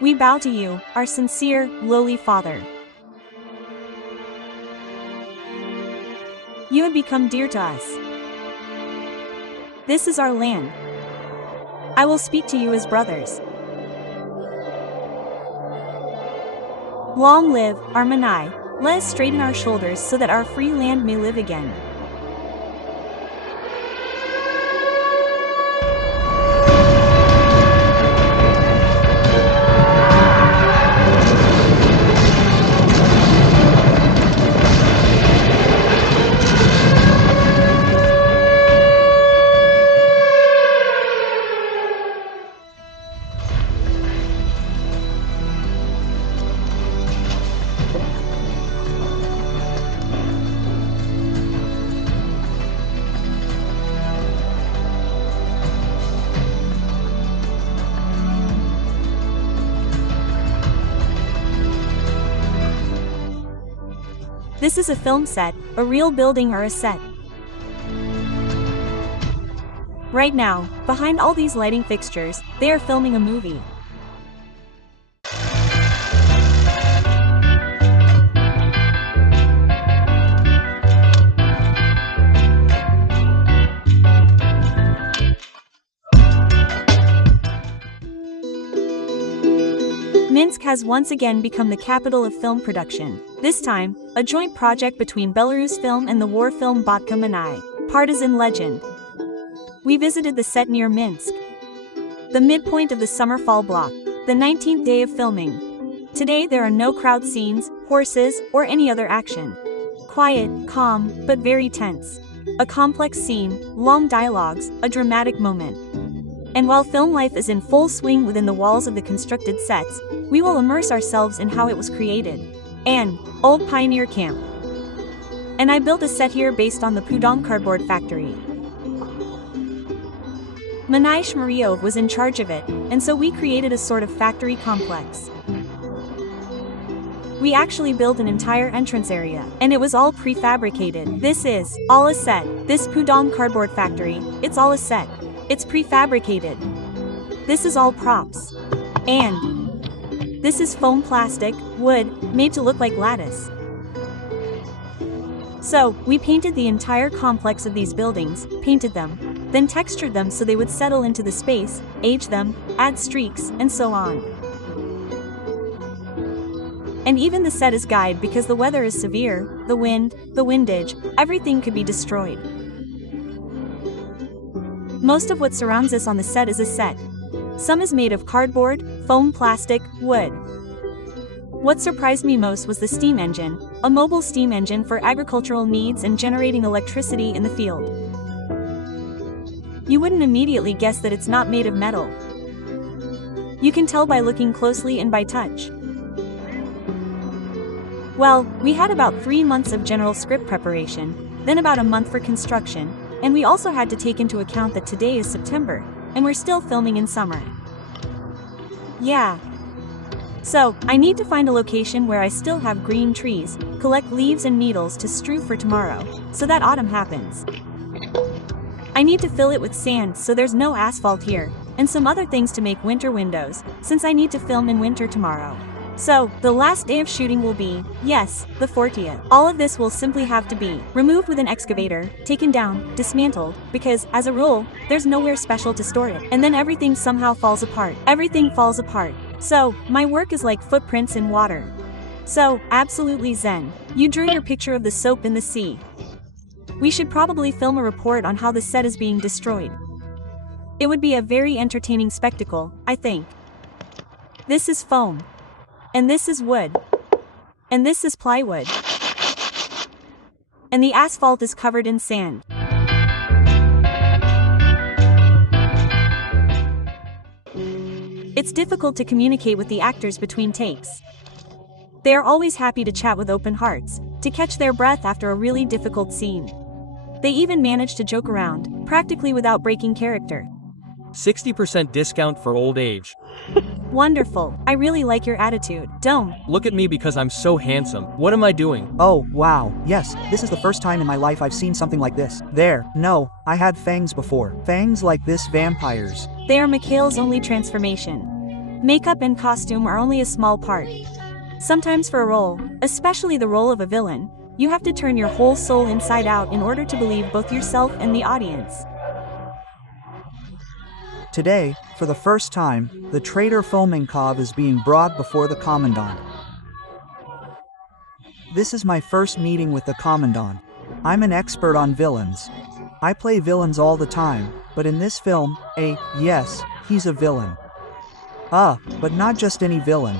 We bow to you, our sincere, lowly Father. You have become dear to us. This is our land. I will speak to you as brothers. Long live, our Minai. Let us straighten our shoulders so that our free land may live again. This is a film set, a real building or a set. Right now, behind all these lighting fixtures, they are filming a movie. Minsk has once again become the capital of film production. This time, a joint project between Belorusfilm and the war film Batька Minaya, Partisan Legend. We visited the set near Minsk, the midpoint of the summer-fall block, the 19th day of filming. Today there are no crowd scenes, horses, or any other action. Quiet, calm, but very tense. A complex scene, long dialogues, a dramatic moment. And while film life is in full swing within the walls of the constructed sets, we will immerse ourselves in how it was created. An old pioneer camp. And I built a set here based on the Pudong cardboard factory. Minае Šmyrevė was in charge of it, and so we created a sort of factory complex. We actually built an entire entrance area, and it was all prefabricated. This is all a set. This Pudong cardboard factory, it's all a set. It's prefabricated. This is all props. And this is foam plastic, wood, made to look like lattice. So, we painted the entire complex of these buildings, painted them, then textured them so they would settle into the space, age them, add streaks, and so on. And even the set is guyed because the weather is severe, the wind, the windage, everything could be destroyed. Most of what surrounds us on the set is a set. Some is made of cardboard, foam plastic, wood. What surprised me most was the steam engine, a mobile steam engine for agricultural needs and generating electricity in the field. You wouldn't immediately guess that it's not made of metal. You can tell by looking closely and by touch. Well, we had about 3 months of general script preparation, then about a month for construction, and we also had to take into account that today is September, and we're still filming in summer. Yeah. So, I need to find a location where I still have green trees, collect leaves and needles to strew for tomorrow, so that autumn happens. I need to fill it with sand so there's no asphalt here, and some other things to make winter windows, since I need to film in winter tomorrow. So, the last day of shooting will be, yes, the 40th. All of this will simply have to be removed with an excavator, taken down, dismantled, because, as a rule, there's nowhere special to store it. And then everything somehow falls apart. Everything falls apart. So, my work is like footprints in water. So, absolutely zen. You drew your picture of the soap in the sea. We should probably film a report on how the set is being destroyed. It would be a very entertaining spectacle, I think. This is foam. And this is wood. And this is plywood. And the asphalt is covered in sand. It's difficult to communicate with the actors between takes. They are always happy to chat with open hearts, to catch their breath after a really difficult scene. They even manage to joke around, practically without breaking character. 60% discount for old age. Wonderful. I really like your attitude. Don't look at me because I'm so handsome. What am I doing? Oh, wow. Yes, this is the first time in my life I've seen something like this. There, no, I had fangs before. Fangs like this, vampires. They are Mikhail's only transformation. Makeup and costume are only a small part. Sometimes for a role, especially the role of a villain, you have to turn your whole soul inside out in order to believe both yourself and the audience. Today, for the first time, the traitor Filminkov is being brought before the commandant. This is my first meeting with the commandant. I'm an expert on villains. I play villains all the time, but in this film, yes, he's a villain. But not just any villain.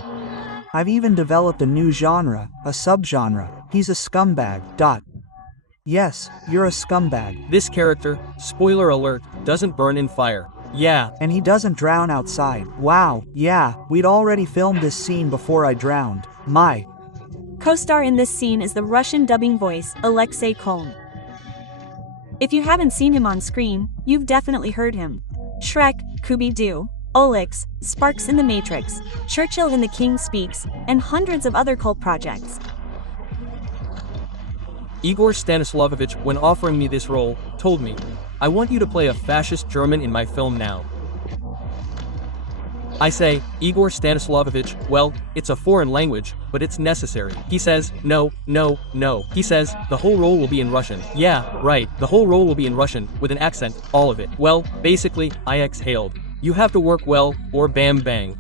I've even developed a new genre, a subgenre. He's a scumbag. Yes, you're a scumbag. This character, spoiler alert, doesn't burn in fire. Yeah. And he doesn't drown outside. Wow, yeah, we'd already filmed this scene before I drowned. My co-star in this scene is the Russian dubbing voice, Alexei Koln. If you haven't seen him on screen, you've definitely heard him. Shrek, Scooby-Doo, Olix, Sparks in the Matrix, Churchill in The King Speaks, and hundreds of other cult projects. Igor Stanislavovich, when offering me this role, told me, "I want you to play a fascist German in my film now." I say, "Igor Stanislavovich, well, it's a foreign language, but it's necessary." He says, "No, no, no." He says, "The whole role will be in Russian." Yeah, right, the whole role will be in Russian, with an accent, all of it. Well, basically, I exhaled. You have to work well, or bam bang.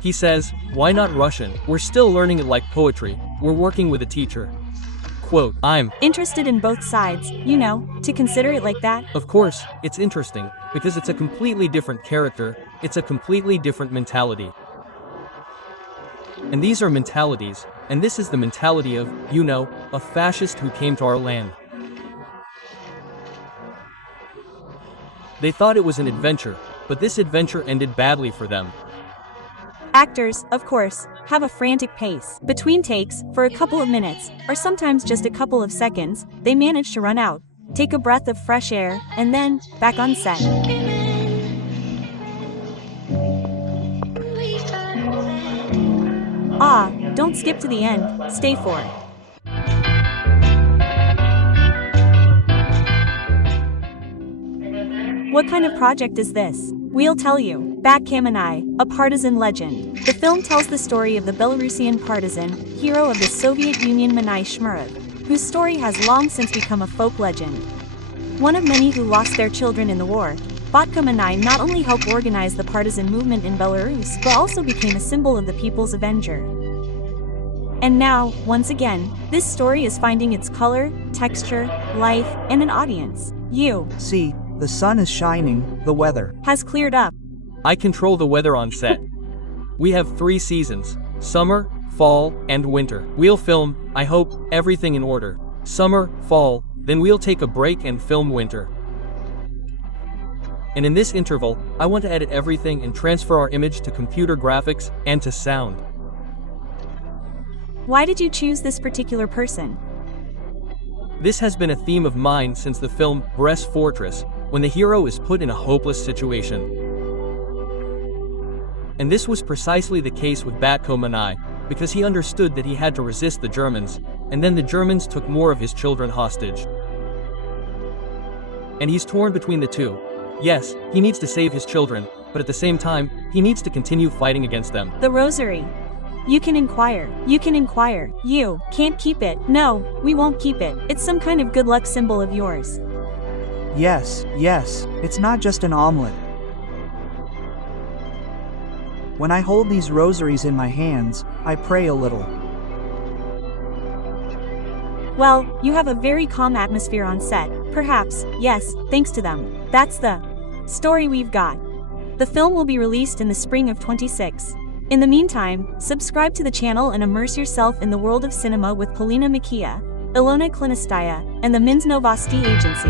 He says, "Why not Russian? We're still learning it like poetry. We're working with a teacher." Quote, "I'm interested in both sides, to consider it like that." Of course, it's interesting, because it's a completely different character, it's a completely different mentality. And these are mentalities, and this is the mentality of, a fascist who came to our land. They thought it was an adventure, but this adventure ended badly for them. Actors, of course, have a frantic pace. Between takes, for a couple of minutes, or sometimes just a couple of seconds, they manage to run out, take a breath of fresh air, and then, back on set. Don't skip to the end, stay for it. What kind of project is this? We'll tell you. Batьки Миная, a partisan legend. The film tells the story of the Belarusian partisan, hero of the Soviet Union Minае Šmyrevе, whose story has long since become a folk legend. One of many who lost their children in the war, Batьку Minaya not only helped organize the partisan movement in Belarus but also became a symbol of the people's avenger. And now, once again, this story is finding its color, texture, life, and an audience. You see, the sun is shining, the weather has cleared up. I control the weather on set. We have 3 seasons, summer, fall, and winter. We'll film, I hope, everything in order. Summer, fall, then we'll take a break and film winter. And in this interval, I want to edit everything and transfer our image to computer graphics and to sound. Why did you choose this particular person? This has been a theme of mine since the film Brest Fortress, when the hero is put in a hopeless situation. And this was precisely the case with Batьku Minaya, because he understood that he had to resist the Germans, and then the Germans took more of his children hostage. And he's torn between the two. Yes, he needs to save his children, but at the same time, he needs to continue fighting against them. The rosary. You can inquire. You can't keep it. No, we won't keep it. It's some kind of good luck symbol of yours. Yes, it's not just an omelet. When I hold these rosaries in my hands, I pray a little. Well, you have a very calm atmosphere on set, perhaps, yes, thanks to them. That's the story we've got. The film will be released in the spring of 26. In the meantime, subscribe to the channel and immerse yourself in the world of cinema with Polina Makia, Ilona Klinistaya, and the Minz Novosti Agency.